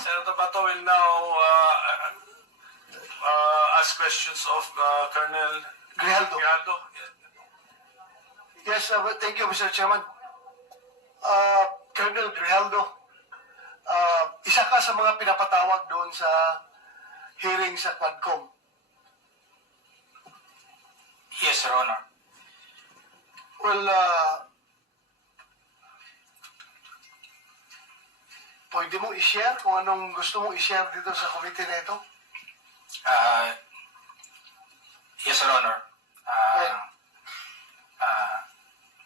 Senator Bato will now ask questions of Colonel Grijaldo. Grijaldo. Yes, thank you, Mr. Chairman. Colonel Grijaldo, isa ka sa mga pinapatawag doon sa hearing sa Quadcom. Yes, Your Honor. Well, pwede mong i-share kung anong gusto mong i-share dito sa committee na ito? Yes, Your Honor.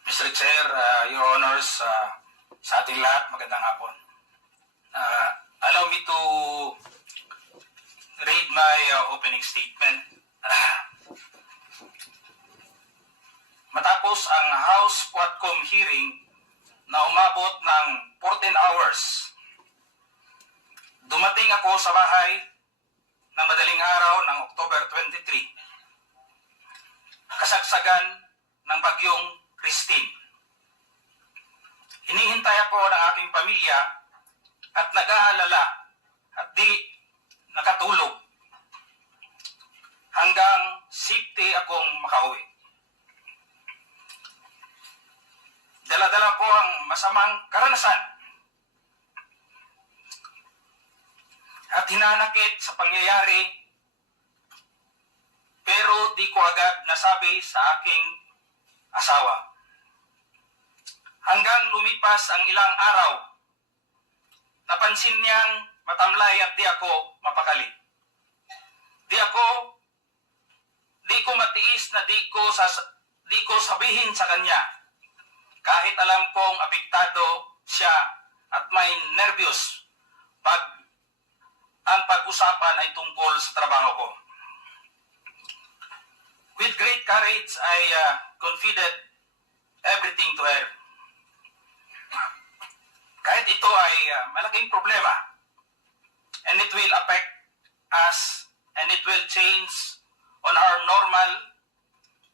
Mr. Chair, Your Honors, sa ating lahat, magandang hapon. Allow me to read my opening statement. Matapos ang House Quadcom hearing na umabot ng 14 hours, dumating ako sa bahay ng madaling araw ng October 23, kasagsagan ng bagyong Christine. Hinihintay ako ng aking pamilya at nag-aalala at di nakatulog hanggang safety akong makauwi. Dala-dala ko ang masamang karanasan at hinanakit sa pangyayari, pero di ko agad nasabi sa aking asawa. Hanggang lumipas ang ilang araw, napansin niyang matamlay at di ako mapakali. Di ko matiis na di ko sabihin sa kanya, kahit alam kong apektado siya at may nervyos pag ang pag-usapan ay tungkol sa trabaho ko. With great courage, I confided everything to her. Kahit ito ay malaking problema, and it will affect us, and it will change on our normal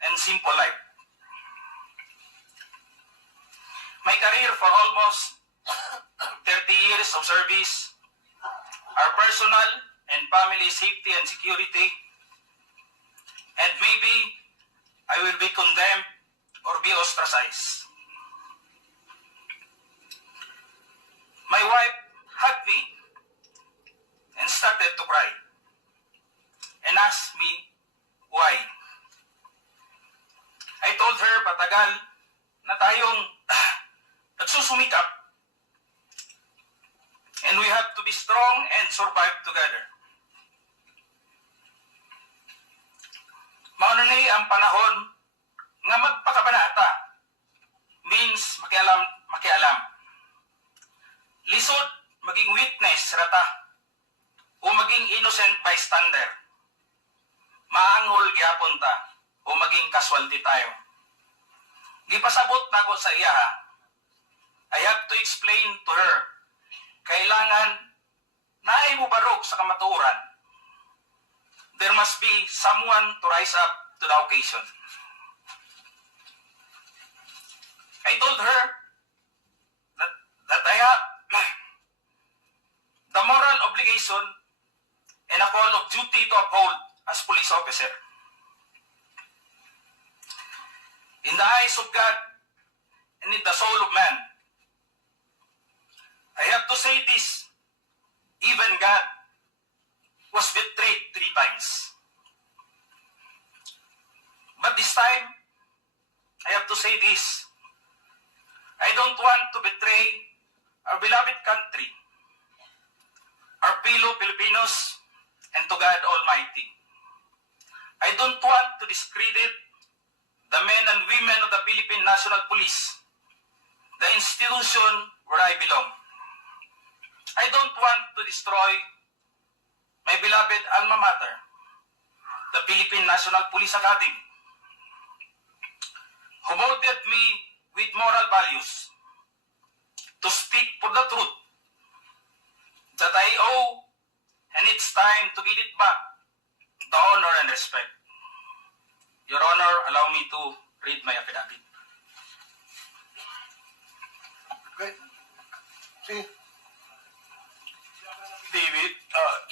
and simple life. My career for almost 30 years of service, our personal and family safety and security, and maybe I will be condemned or be ostracized. My wife hugged me and started to cry and asked me why. I told her patagal na tayong nagsusumikap and we have to be strong and survive together. Mauna ni ang panahon nga magpakabanata means makialam. Lisod maging witness rata o maging innocent bystander. Maanghol gyapon ta o maging casualty tayo. Gipasabot na ko sa iya ha. I have to explain to her, kailangan naay mo barog sa kamatuoran. There must be someone to rise up to the occasion. I told her that I have the moral obligation and a call of duty to uphold as police officer. In the eyes of God and in the soul of man, I have to say this, even God was betrayed 3 times. But this time, I have to say this, I don't want to betray our beloved country, our fellow Filipinos, and to God Almighty. I don't want to discredit the men and women of the Philippine National Police, the institution where I belong. I don't want to destroy my beloved alma mater, the Philippine National Police Academy, who molded me with moral values to speak for the truth that I owe, and it's time to give it back the honor and respect. Your Honor, allow me to read my affidavit. Okay. See? The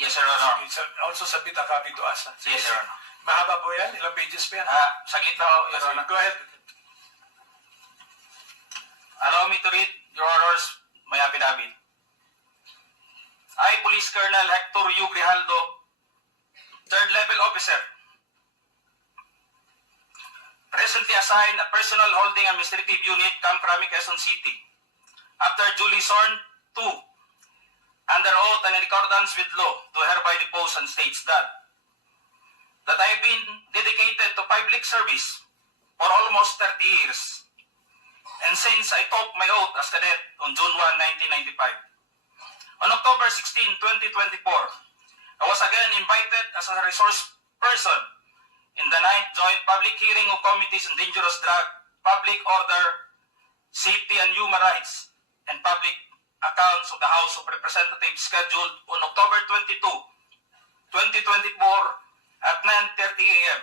Yes, Your Honor. Also submit a copy to us. Yes, Your Honor. Mahaba po yan? Ilang pages pa yan? Saglit na ho, Your Honor. Go ahead. Allow me to read, Your Honors, my affidavit. I, Police Colonel Hector U. Grijaldo, third level officer, presently assigned a personal holding administrative unit, Camp Crame, Quezon City, after duly sworn to, under oath and in accordance with law, do hereby depose and states that I have been dedicated to public service for almost 30 years. And since I took my oath as cadet on June 1, 1995, on October 16, 2024, I was again invited as a resource person in the 9th Joint Public Hearing of Committees on Dangerous Drug, Public Order, Safety and Human Rights, and Public Accounts of the House of Representatives scheduled on October 22, 2024 at 9:30 a.m.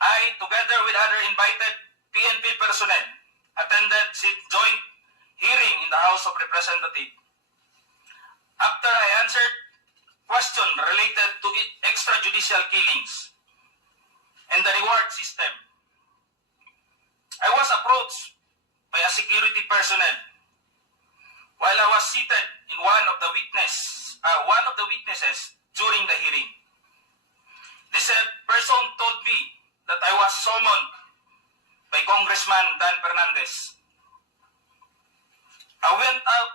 I, together with other invited PNP personnel, attended the joint hearing in the House of Representatives. After I answered questions related to extrajudicial killings and the reward system, I was approached by a security personnel while I was seated in one of the witnesses during the hearing. The said person told me that I was summoned by Congressman Dan Fernandez. I went out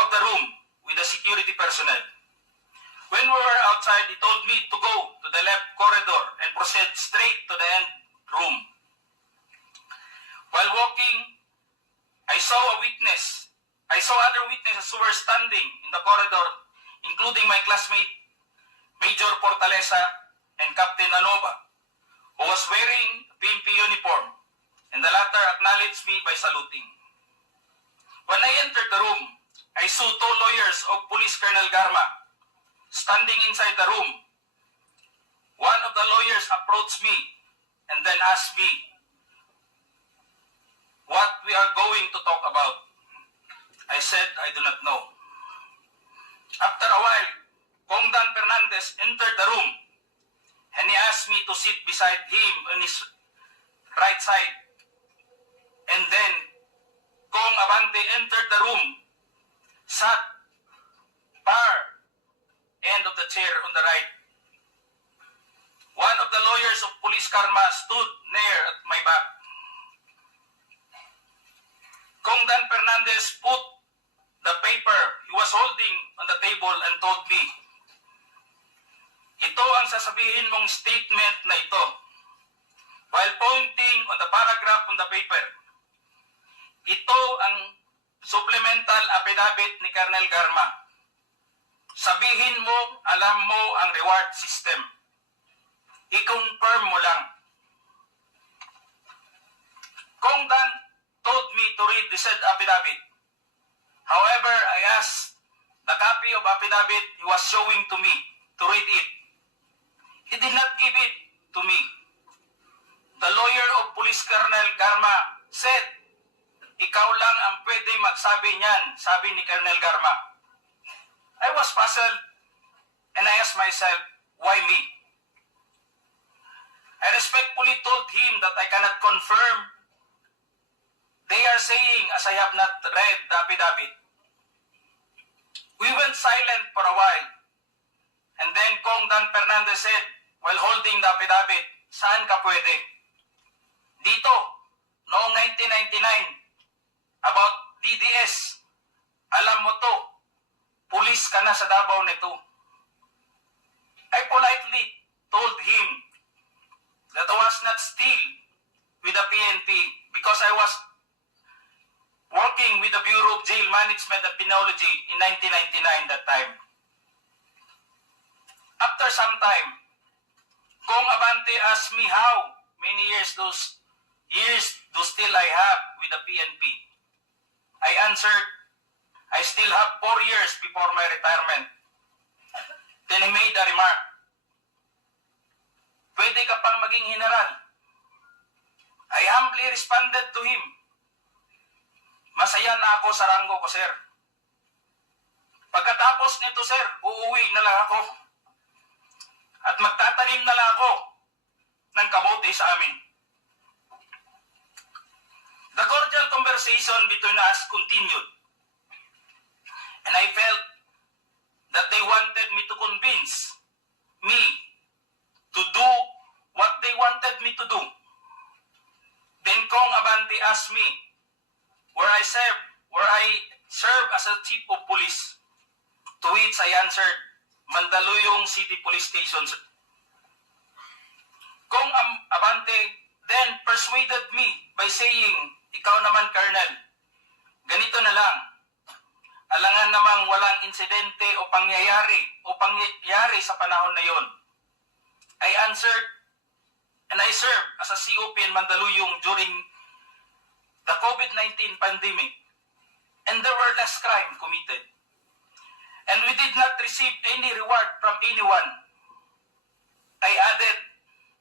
of the room with the security personnel. When we were outside, he told me to go to the left corridor and proceed straight to the end room. While walking, I saw other witnesses who were standing in the corridor, including my classmate, Major Fortaleza and Captain Anova, who was wearing a PNP uniform, and the latter acknowledged me by saluting. When I entered the room, I saw two lawyers of Police Colonel Garma standing inside the room. One of the lawyers approached me and then asked me what we are going to talk about. I said I do not know. After a while, Kong Dan Fernandez entered the room and he asked me to sit beside him on his right side. And then Kong Abante entered the room, sat far end of the chair on the right. One of the lawyers of Police Karma stood near at my back. Kong Dan Fernandez put the paper he was holding on the table and told me, "Ito ang sasabihin mong statement na ito," while pointing on the paragraph on the paper. Ito ang supplemental affidavit ni Colonel Garma. Sabihin mo, alam mo ang reward system. I-confirm mo lang. Kong Dan told me to read the said affidavit. However, I asked the copy of affidavit he was showing to me to read it. He did not give it to me. The lawyer of Police Colonel Garma said, "Ikaw lang ang pwede magsabi niyan," sabi ni Colonel Garma. I was puzzled and I asked myself, why me? I respectfully told him that I cannot confirm. They are saying as I have not read the affidavit. We went silent for a while. And then Kong Dan Fernandez said, while holding the affidavit, "Saan ka pwede?" "Dito, noong 1999, about DDS. Alam mo to, pulis ka na sa Davao nito." I politely told him that I was not still with the PNP because I was working with the Bureau of Jail Management and Penology in 1999 that time. After some time, Kong Abante asked me how many years do still I have with the PNP. I answered, I still have 4 years before my retirement. Then he made a remark, "Pwede ka pang maging general." I humbly responded to him, "Masaya na ako sa ranggo ko, sir." Pagkatapos pagkatapos nito, sir, uuwi na lang ako. At magtatanim na lang ako ng kamote sa amin. The cordial conversation between us continued. And I felt that they wanted me to convince me to do what they wanted me to do. Then Kong Abante asked me where I serve as a chief of police, to which I answered, Mandaluyong City Police Station. Kong Abante then persuaded me by saying, ikaw naman, Colonel, ganito na lang. Alangan namang walang insidente o pangyayari sa panahon na yon. I answered, and I served as a COP in Mandaluyong during the COVID-19 pandemic, and there were less crime committed. And we did not receive any reward from anyone. I added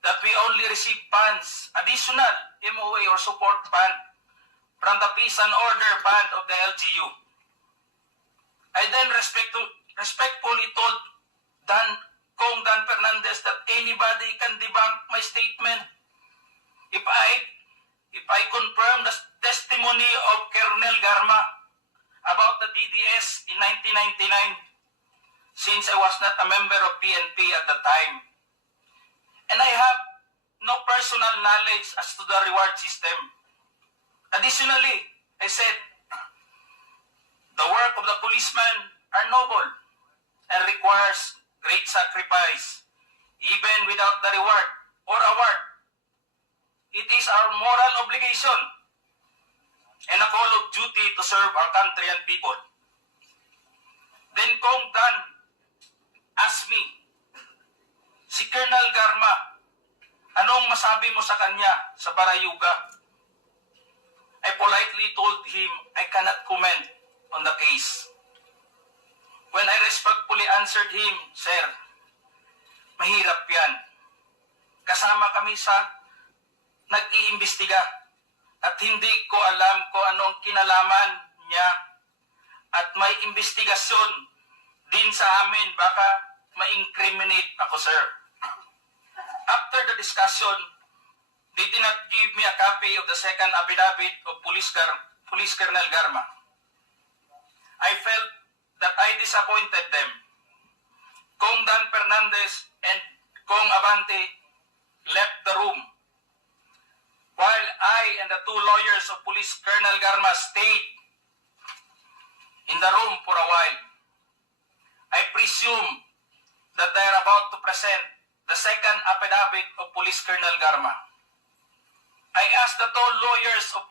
that we only received funds, additional MOA or support fund from the Peace and Order Fund of the LGU. I then respectfully told Kong Dan Fernandez that anybody can debunk my statement if I confirm the testimony of Colonel Garma about the DDS in 1999, since I was not a member of PNP at the time. And I have no personal knowledge as to the reward system. Additionally, I said, the work of the policeman are noble and requires great sacrifice, even without the reward or award. It is our moral obligation and a call of duty to serve our country and people. Then Kong Dan asked me, si Colonel Garma, anong masabi mo sa kanya sa Barayuga? I politely told him I cannot comment on the case. When I respectfully answered him, Sir, mahirap yan. Kasama kami sa nag-iimbestiga at hindi ko alam kung anong kinalaman niya at may investigasyon din sa amin, baka ma-incriminate ako, sir. After the discussion, they did not give me a copy of the second affidavit of Police Colonel Garma. I felt that I disappointed them. Kong Dan Fernandez and Kong Abante left the room, while I and the two lawyers of Police Colonel Garma stayed in the room for a while. I presume that they are about to present the second affidavit of Police Colonel Garma. I asked the two lawyers of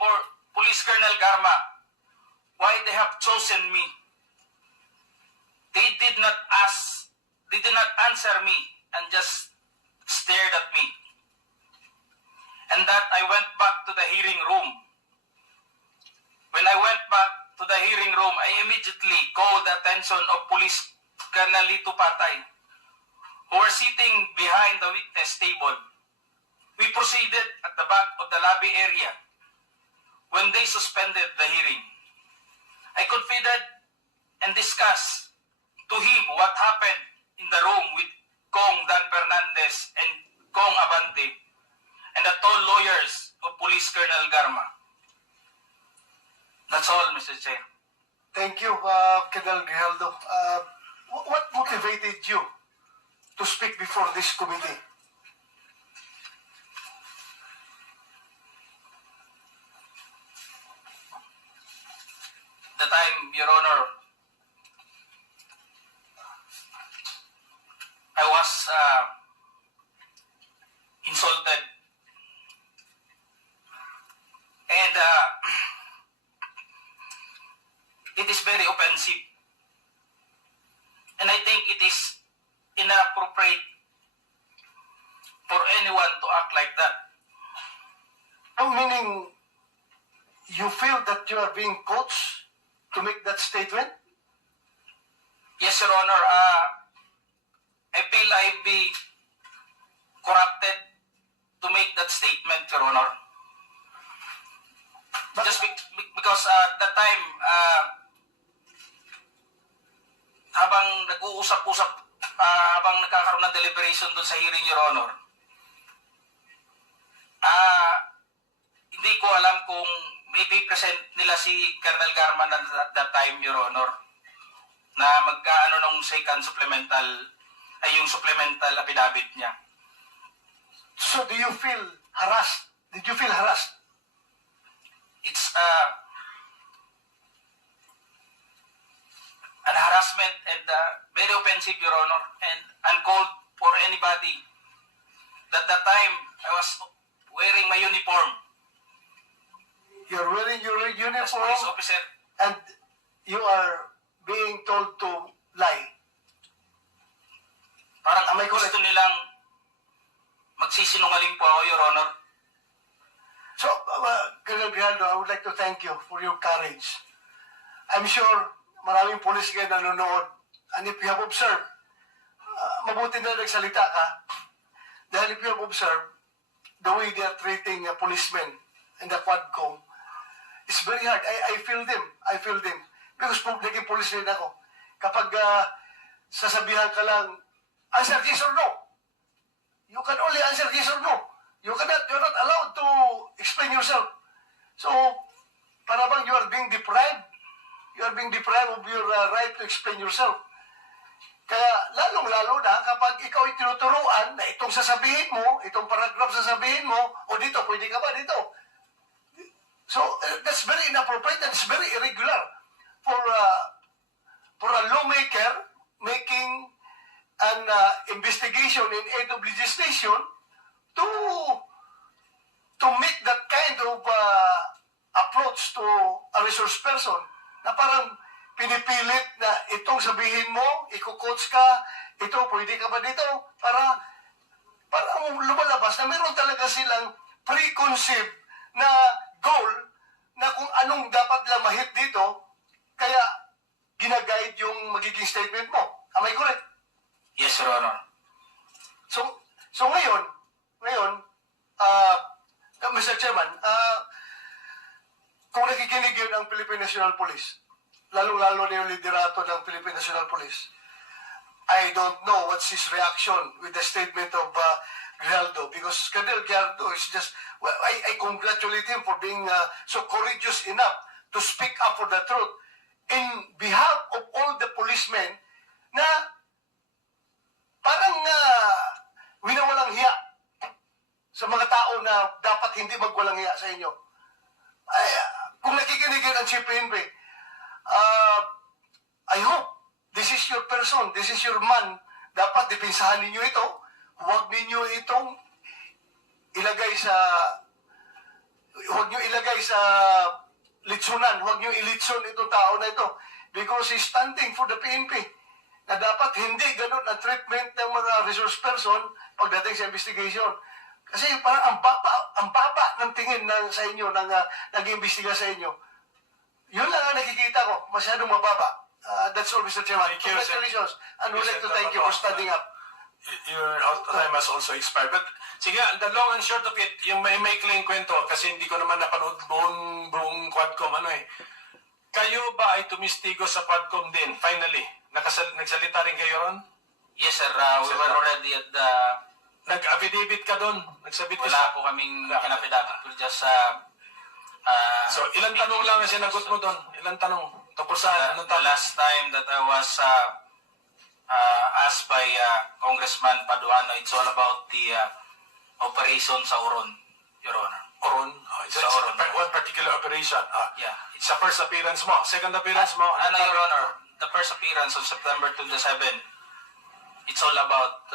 Police Colonel Garma why they have chosen me. They did not answer me and just stared at me. And that I went back to the hearing room. When I went back to the hearing room, I immediately called the attention of Police Colonel Lito Patay, who were sitting behind the witness table. We proceeded at the back of the lobby area when they suspended the hearing. I confided and discussed to him what happened in the room with Kong Dan Fernandez and Kong Abante and the two lawyers of Police Colonel Garma. That's all, Mr. Chair. Thank you, Colonel Grijaldo. What motivated you to speak before this committee? The time, Your Honor, I was insulted and it is very offensive, and I think it is inappropriate for anyone to act like that. Meaning, you feel that you are being coached to make that statement? Yes, Your Honor. I feel I've been corrupted to make that statement, Your Honor. Just because at that time, habang nag-uusap-usap habang nagkakaroon ng deliberation doon sa hearing, Your Honor. Hindi ko alam kung may present nila si Colonel Garman at that time, Your Honor, na magkaano nung second supplemental, ay yung supplemental affidavit niya. So do you feel harassed? Did you feel harassed? It's an harassment and very offensive, Your Honor, and uncalled for anybody. At that time, I was wearing my uniform You're wearing your as uniform police officer. and you are being told to lie. Parang Am I correct? gusto nilang magsisinungaling po ako, Your Honor. So, Colonel Grijaldo, I would like to thank you for your courage. I'm sure maraming police kayo nanonood. And if you have observed, mabuti na nagsalita ka. Dahil if you have observed, the way they are treating policemen in the Quadcom, it's very hard. I feel them. I feel them. Because naging police rin ako. Kapag sasabihan ka lang, answer yes or no. You can only answer yes or no. You're not allowed to explain yourself. So, para bang you are being deprived? You are being deprived of your right to explain yourself. Kaya, lalong-lalo na kapag ikaw ay tinuturuan na itong sasabihin mo, itong paragraph sasabihin mo, o dito, pwede ka ba dito? So, that's very inappropriate and it's very irregular for a lawmaker making an investigation in aid of legislation to make that kind of approach to a resource person na parang pinipilit na itong sabihin mo, iko-coach ka, ito, pwede ka ba dito? Para lumalabas na meron talaga silang preconceived na goal na kung anong dapat lamahit dito, kaya ginaguide yung magiging statement mo. Am I correct? Yes, Your Honor. So ngayon, Mr. Chairman, kung nakikinig yun ang Philippine National Police, lalo-lalo na yung liderato ng Philippine National Police, I don't know what's his reaction with the statement of Grijaldo, because Colonel Grijaldo is just, well, I congratulate him for being so courageous enough to speak up for the truth in behalf of all the policemen na parang winawalang hiya sa mga tao na dapat hindi magwalang hiya sa inyo. Ay, kung nakikinig yun ang CPNP, I hope this is your person, this is your man. Dapat depensahan ninyo ito. Huwag ninyo itong ilagay sa litsunan. Huwag nyo ilitson itong tao na ito. Because he's standing for the PNP. Na dapat hindi ganun ang treatment ng mga resource person pagdating sa investigation. Kasi parang ang baba ng tingin sa inyo, nag-iimbestiga sa inyo. Yun lang ang nakikita ko, masyadong mababa. That's all, Mr. Chairman. Thank you, Congratulations. And we'd like to thank you for standing up. Your time has also expired. But sige, the long and short of it, yung may maikling kwento, kasi hindi ko naman napanood buong Quadcom, Kayo ba ay tumistigo sa Quadcom din, finally? Nagsalita rin kayo ron? Yes, sir. We were already at the... Nag-affidavit ka doon? Nagsabit ka Wala po kaming kinapidapit. We're just... So, ilang tanong lang ang sinagot mo doon? Ilang tanong? Tungkol sa anong the topic? last time that I was asked by Congressman Paduano, it's all about the operation sa Oron, Your Honor. Oron? Sa Oron. One particular operation? Yeah. Sa first appearance mo? Second appearance mo? Your Honor, the first appearance on September 27, it's all about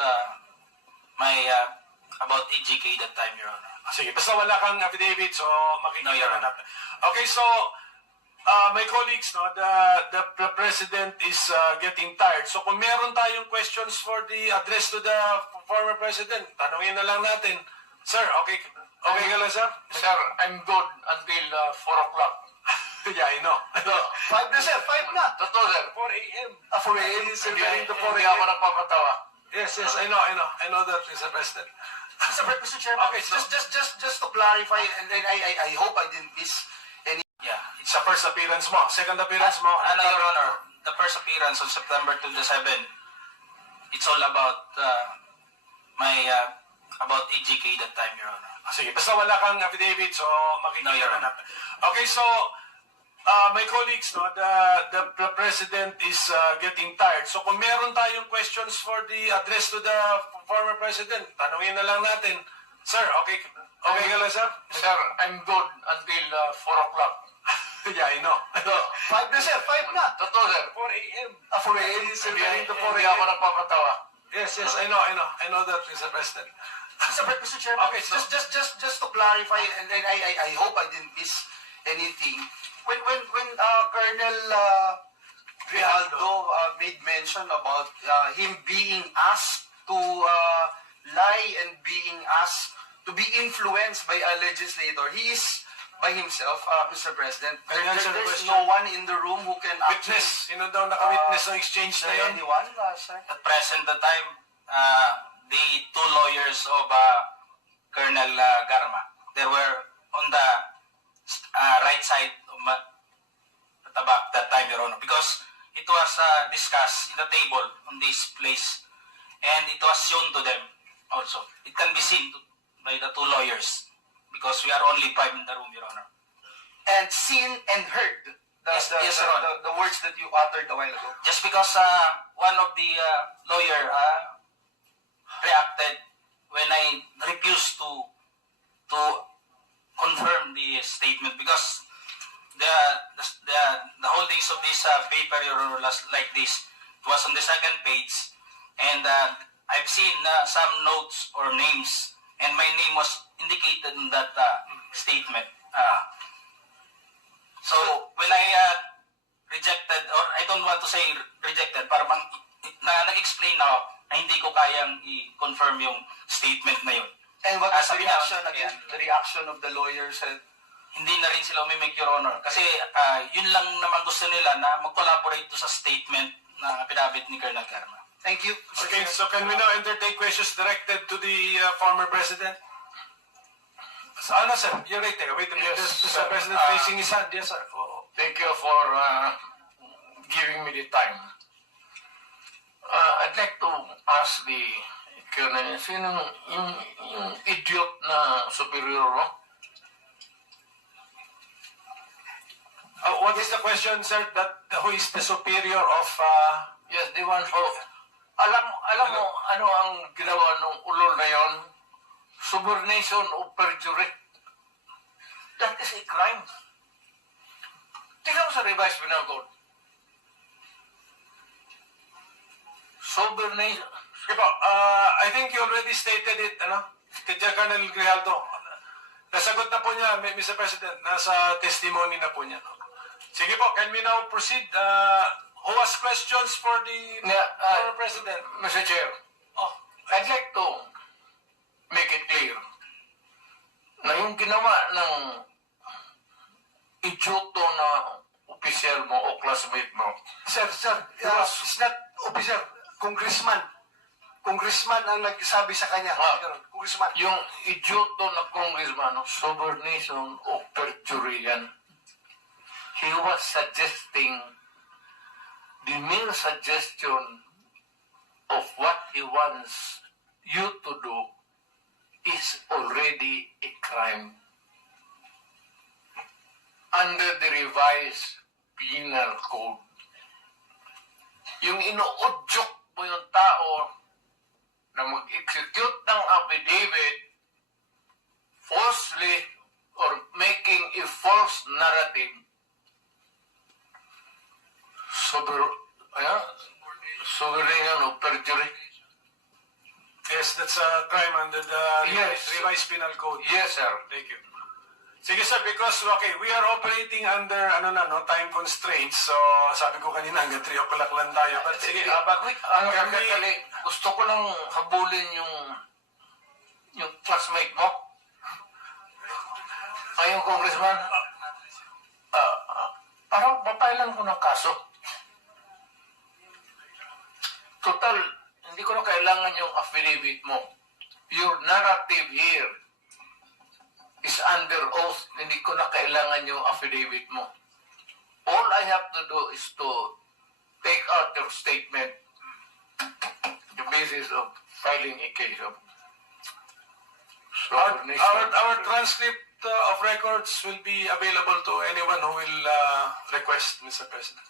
about EGK that time, Your Honor. Sige, basta wala kang affidavit, so makikita No, Your na Honor. natin. Okay, so, my colleagues, the President is getting tired. So kung meron tayong questions for the address to the former President, tanungin na lang natin. Sir, okay ka lang, sir? Sir, I'm good until 4 o'clock. Yeah, I know. 5 na, sir. 5 na. Totoo, sir. 4 a.m. 4 a.m. He's referring to 4 Hindi ako a.m. nagpapatawa. Yes, I know that, Mr. President. Mr. Chairman, Okay, so- just to clarify, and then I hope I didn't miss any. Yeah. It's sa first appearance mo. Second appearance mo. Your Honor, the first appearance on September 27, it's all about about EGK that time, Your Honor. Sige, basta wala kang affidavit, so makikita No, Your na Honor. natin. Okay, so my colleagues, no, the president is getting tired. So kung meron tayong questions for the address to the former president, tanungin na lang natin. Sir, okay ka lang, sir? Sir, I'm good until 4 o'clock. Yeah, I know. 5 na, sir. 5 na. Totoo, sir. 4 a.m. 4 a.m. Sir, Hindi, going to 4 hindi ako a.m. nagpapatawa. Yes, I know that, Mr. President. Mr. Chairman, Okay, so- just to clarify, and then I hope I didn't miss anything. When Colonel Grijaldo made mention about him being asked to lie and being asked to be influenced by a legislator, he is by himself, Mr. President. Can you answer the There's question? no one in the room who can Witness. Sino daw naka-witness ng exchange Is na there yun? anyone, sir? At present the time, the two lawyers of Colonel Garma, they were on the right side of the back that time, Your Honor, because it was discussed in the table on this place, and it was shown to them also. It can be seen by the two lawyers, because we are only 5 in the room, Your Honor. And seen and heard Yes, Your Honor. the words that you uttered a while ago. Just because one of the lawyer reacted when I refused to confirm the statement, because the holdings of this paper, Your Honor, like this, it was on the second page, and I've seen some notes or names, and my name was indicated in that statement. So when I rejected, or I don't want to say rejected, para bang nag-explain ako na hindi ko kayang i-confirm yung statement na yun. And what was the Sabi reaction na- again? The reaction of the lawyers and Hindi na rin sila umimik, Your Honor. Kasi yun lang naman gusto nila na mag-collaborate to sa statement na pinabit ni Colonel Garma. thank you. Mr. Okay, Chair. so can we now entertain questions directed to the former president? So, ano, sir? You're right there. Wait a minute. Yes, This sir. President facing his hand. Yes, sir. Oh. Thank you for giving me the time. I'd like to ask the Colonel, sino yung idiot na superior mo? What is the question, sir? That who is the superior of... Yes, the one who... Alam mo, ano ang ginawa ng ulol na yon? Subornation of perjury. That is a crime. Tingnan mo sa revised penal code. Subornation. Sige po, I think you already stated it, ano? Kay Colonel Grijaldo. Nasagot na po niya, Mr. President. Nasa testimony na po niya. Sige po, can we now proceed? Who has questions for the former president? Mr. Chair, Oh, I'd like to make it clear na yung ginawa ng idioto na opisyal mo o classmate mo, Sir, it's not officer, congressman. Congressman ang nagsabi sa kanya. Congressman. yung idioto na congressman, subornation o perjury yan, he was suggesting the mere suggestion of what he wants you to do is already a crime under the revised penal code. Yung inuudyok mo yung tao na mag-execute ng affidavit falsely or making a false narrative sovereign o perjury. yes, that's a crime under the Yes. revised penal code. Yes, sir. Thank you. Sige, sir, because, okay, we are operating under, time constraints. So, sabi ko kanina, hanggang 3 o'clock lang tayo. But sige, but can we... Gusto ko lang habulin yung classmate mo. Ay, yung congressman. Parang papailan ko ng kaso. Total, hindi ko na kailangan yung affidavit mo. Your narrative here is under oath. Hindi ko na kailangan yung affidavit mo. All I have to do is to take out your statement. You basis of filing a case of Our, subornation. our transcript of records will be available to anyone who will request, Mr. President.